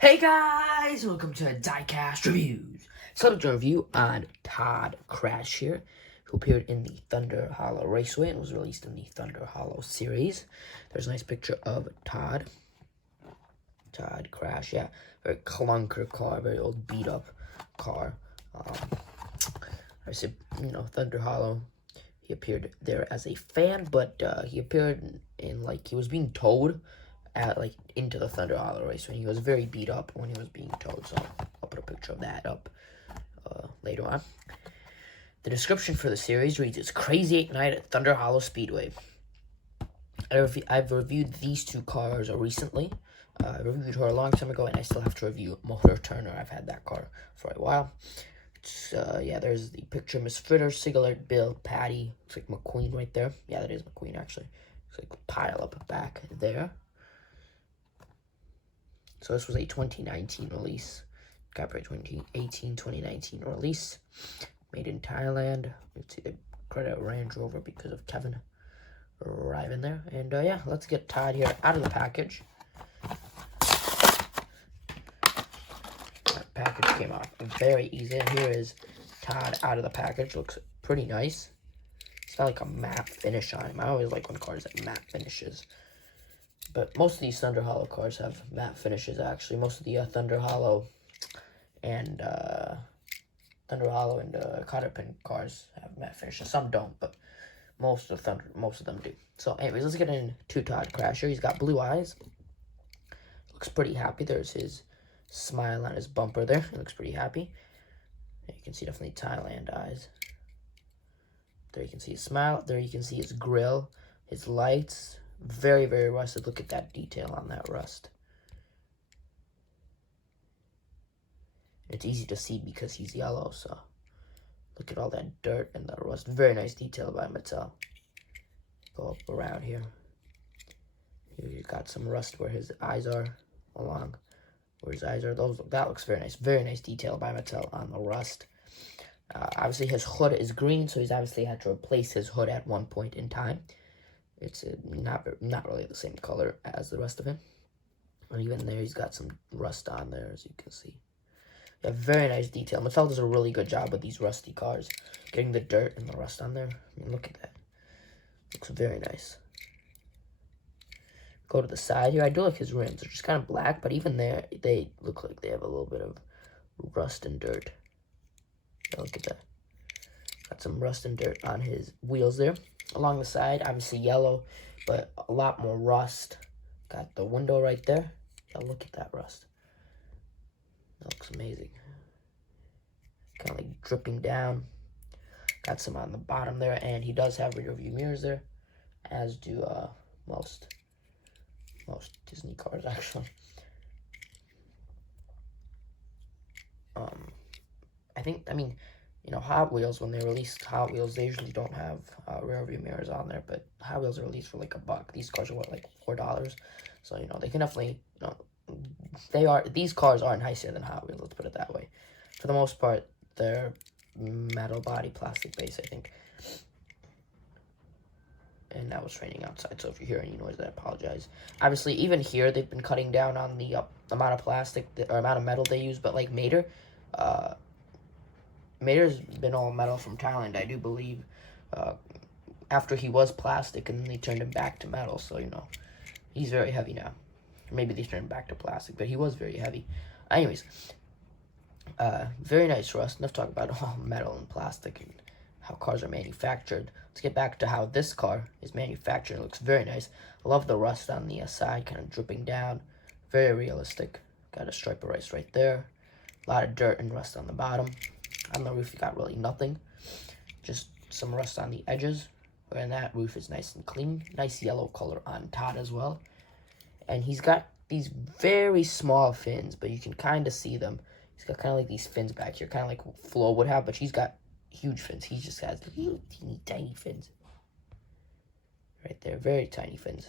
Hey guys, welcome to Diecast Reviews. So to review on Todd Krash here, who appeared in the Thunder Hollow Raceway and was released in the Thunder Hollow series. There's a nice picture of Todd Krash, yeah, very clunker car, very old beat up car. I said, Thunder Hollow. He appeared there as a fan, but he appeared in like he was being towed into the Thunder Hollow race when he was very beat up when he was being towed. So I'll put a picture of that up later on. The description for the series reads, "It's crazy 8 night at Thunder Hollow Speedway." I've reviewed these two cars recently. I reviewed her a long time ago, and I still have to review Motor Turner. I've had that car for a while. Yeah, there's the picture: Miss Fritter, Sigalert, Bill, Patty. It's like McQueen right there. Yeah, that is McQueen actually. It's like a pile up back there. So this was a 2019 release. Copyright 2019 release. Made in Thailand. Let's see the credit Range Rover because of Kevin arriving there. And yeah, let's get Todd here out of the package. That package came off very easy. And here is Todd out of the package. Looks pretty nice. It's got like a matte finish on him. I always like when cars have matte finishes. But most of these Thunder Hollow cars have matte finishes, actually. Most of the Thunder Hollow and Caterpillar cars have matte finishes. Some don't, but most of them do. So, anyways, let's get into Todd Krash. He's got blue eyes. Looks pretty happy. There's his smile on his bumper there. He looks pretty happy. You can see definitely Thailand eyes. There you can see his smile. There you can see his grill, his lights. Very, very rusted. Look at that detail on that rust. It's easy to see because he's yellow, so look at all that dirt and the rust. Very nice detail by Mattel. Go up around here. Here you got some rust where his eyes are, along where his eyes are. That looks very nice. Very nice detail by Mattel on the rust. Obviously, his hood is green, so he's obviously had to replace his hood at one point in time. It's not really the same color as the rest of it. And even there, he's got some rust on there, as you can see. Yeah, very nice detail. Mattel does a really good job with these rusty cars. Getting the dirt and the rust on there. I mean, look at that. Looks very nice. Go to the side here. I do like his rims. They're just kind of black, but even there, they look like they have a little bit of rust and dirt. Yeah, look at that. Got some rust and dirt on his wheels there. Along the side, obviously yellow, but a lot more rust. Got the window right there. Yeah, look at that rust. That looks amazing. Kind of like dripping down. Got some on the bottom there, and he does have rear view mirrors there, as do most Disney cars actually. Hot Wheels, when they release Hot Wheels, they usually don't have rear view mirrors on there, but Hot Wheels are released for like $1. These cars are like $4. So, they can definitely, these cars aren't nicer than Hot Wheels, let's put it that way. For the most part, they're metal body, plastic base, I think. And that was raining outside, so if you hear any noise, I apologize. Obviously, even here, they've been cutting down on the amount of plastic, or amount of metal they use, but like Mater, Mater's been all metal from Thailand, I do believe, after he was plastic, and then they turned him back to metal, so, he's very heavy now. Maybe they turned him back to plastic, but he was very heavy. Anyways, very nice rust. Enough talk about all metal and plastic and how cars are manufactured. Let's get back to how this car is manufactured. It looks very nice. I love the rust on the side, kind of dripping down. Very realistic. Got a stripe of rice right there. A lot of dirt and rust on the bottom. On the roof, you got really nothing. Just some rust on the edges. And that roof is nice and clean. Nice yellow color on Todd as well. And he's got these very small fins, but you can kind of see them. He's got kind of like these fins back here, kind of like Flo would have, but she's got huge fins. He just has little teeny tiny fins. Right there, very tiny fins.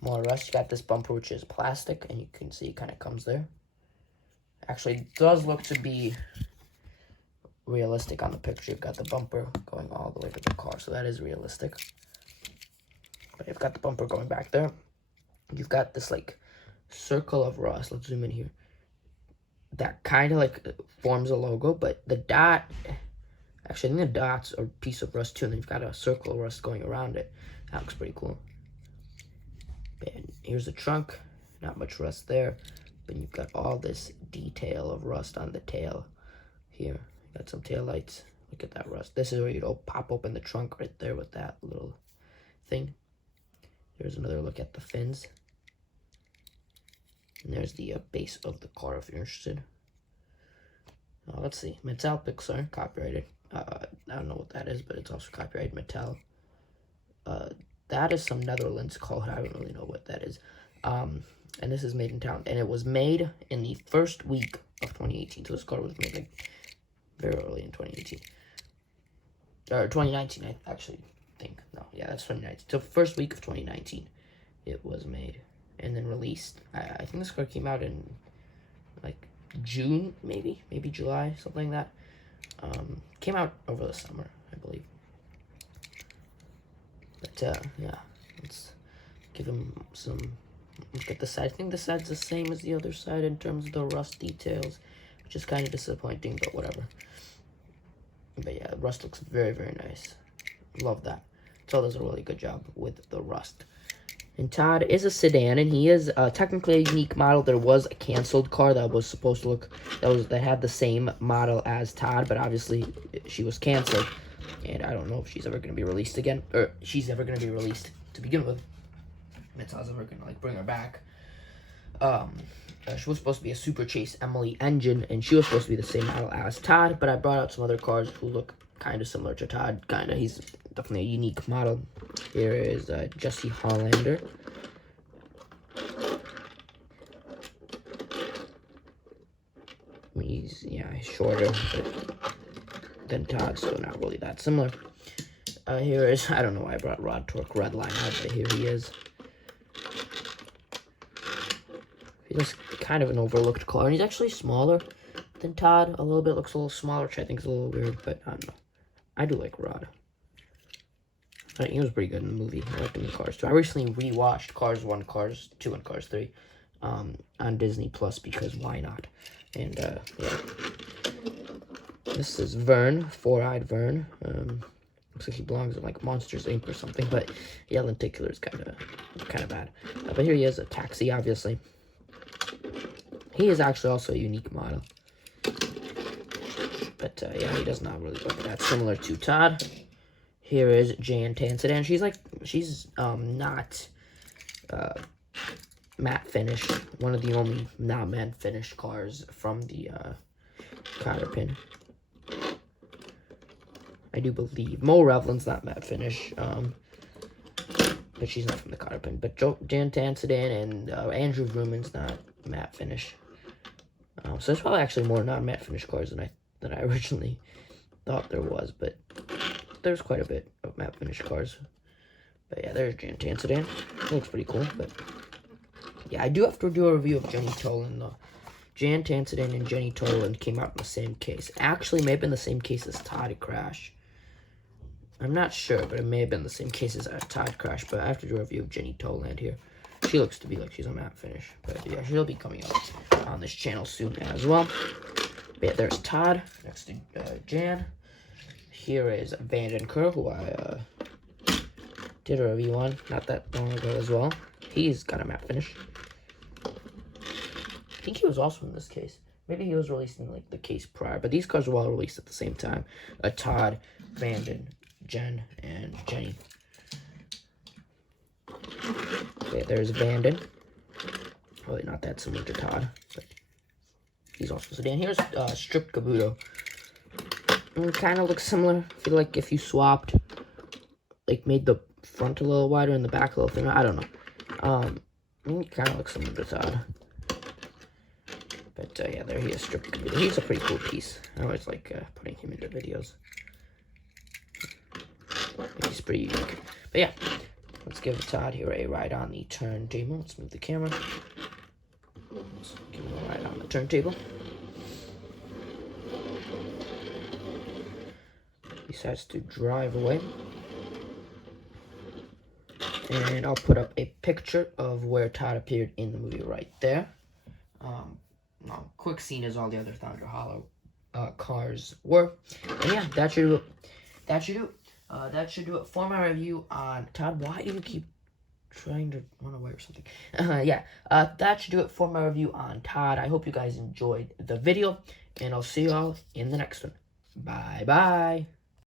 More rust. You got this bumper, which is plastic, and you can see it kind of comes there. Actually, it does look to be realistic on the picture. You've got the bumper going all the way to the car, so that is realistic. But you've got the bumper going back there. You've got this like circle of rust. Let's zoom in here. That kind of like forms a logo, but the dot, actually I think the dot's a piece of rust too, and then you've got a circle of rust going around it. That looks pretty cool. And here's the trunk, not much rust there, but you've got all this detail of rust on the tail here. Got some tail lights. Look at that rust. This is where you'd pop open the trunk right there with that little thing. Here's another look at the fins. And there's the base of the car if you're interested. Let's see. Mattel Pixar, copyrighted. I don't know what that is, but it's also copyrighted Mattel. That is some Netherlands code. I don't really know what that is. And this is made in town. And it was made in the first week of 2018. So this car was made like very early in 2018. Or 2019, I actually think. No, yeah, that's 2019. So first week of 2019, it was made. And then released. I think this car came out in like June, maybe July, something like that. Came out over the summer, I believe. But yeah, let's give him some look at the side. I think the side's the same as the other side in terms of the rust details, which is kind of disappointing, but whatever. But yeah, rust looks very, very nice. Love that. So does a really good job with the rust. And Todd is a sedan, and he is technically a unique model. There was a canceled car that was supposed to look, that had the same model as Todd, but obviously she was canceled. And I don't know if she's ever going to be released again, or she's ever going to be released to begin with. Mattel's ever going to like bring her back. She was supposed to be a Super Chase Emily engine, and she was supposed to be the same model as Todd, but I brought out some other cars who look kind of similar to Todd. He's definitely a unique model. Here is Jesse Hollander. He's shorter than Todd, so not really that similar. Here is, I don't know why I brought Rod Torque Redline out, but here he is. He's kind of an overlooked car, and he's actually smaller than Todd. A little bit, looks a little smaller, which I think is a little weird, but I don't know. I do like Rod. I think he was pretty good in the movie. I liked him in Cars 2. I recently rewatched Cars 1, Cars 2, and Cars 3 on Disney Plus because why not? And yeah. This is Vern, Four-Eyed Vern. Looks like he belongs in like Monsters Inc. or something, but yeah, lenticular is kind of bad. But here he is, a taxi, obviously. He is actually also a unique model. But yeah, he does not really look that similar to Todd. Here is Jan Tansedan. She's not matte finish. One of the only not matte finish cars from the Caterpin. I do believe Mo Revlin's not matte finish, but she's not from the Caterpin. But Jan Tansedan and Andrew Vrooman's not matte finish. So there's probably actually more not matte finish cars than I originally thought there was, but there's quite a bit of matte finish cars. But yeah, there's Jan Tansedan. Looks pretty cool, but yeah, I do have to do a review of Jenny Toland though. Jan Tansedan and Jenny Toland came out in the same case. Actually, may have been the same case as Todd Krash. I'm not sure, but it may have been the same case as Todd Krash. But I have to do a review of Jenny Toland here. She looks to be like she's a matte finish. But yeah, she'll be coming up on this channel soon as well. But yeah, there's Todd next to Jan. Here is Vanden Kerr, who I did a review on not that long ago as well. He's got a matte finish. I think he was also in this case. Maybe he was released in like the case prior, but these cars were all released at the same time. Todd, Vanden, Jen, and Jenny. Okay, there's Vanden. Really not that similar to Todd, but he's also a sedan. Here's Stripped Kabuto. Kind of looks similar. I feel like if you swapped, like made the front a little wider and the back a little thinner. I don't know. Kind of looks similar to Todd. But yeah, there he is, Stripped Kabuto. He's a pretty cool piece. I always like putting him into videos. He's pretty unique. But yeah, let's give Todd here a ride on the turntable. Let's move the camera. Let's give him a ride on the turntable. He decides to drive away. And I'll put up a picture of where Todd appeared in the movie right there. Quick scene as all the other Thunder Hollow cars were. And yeah, that should do it. That should do it for my review on Todd. Why do you keep trying to run away or something? That should do it for my review on Todd. I hope you guys enjoyed the video, and I'll see y'all in the next one. Bye bye.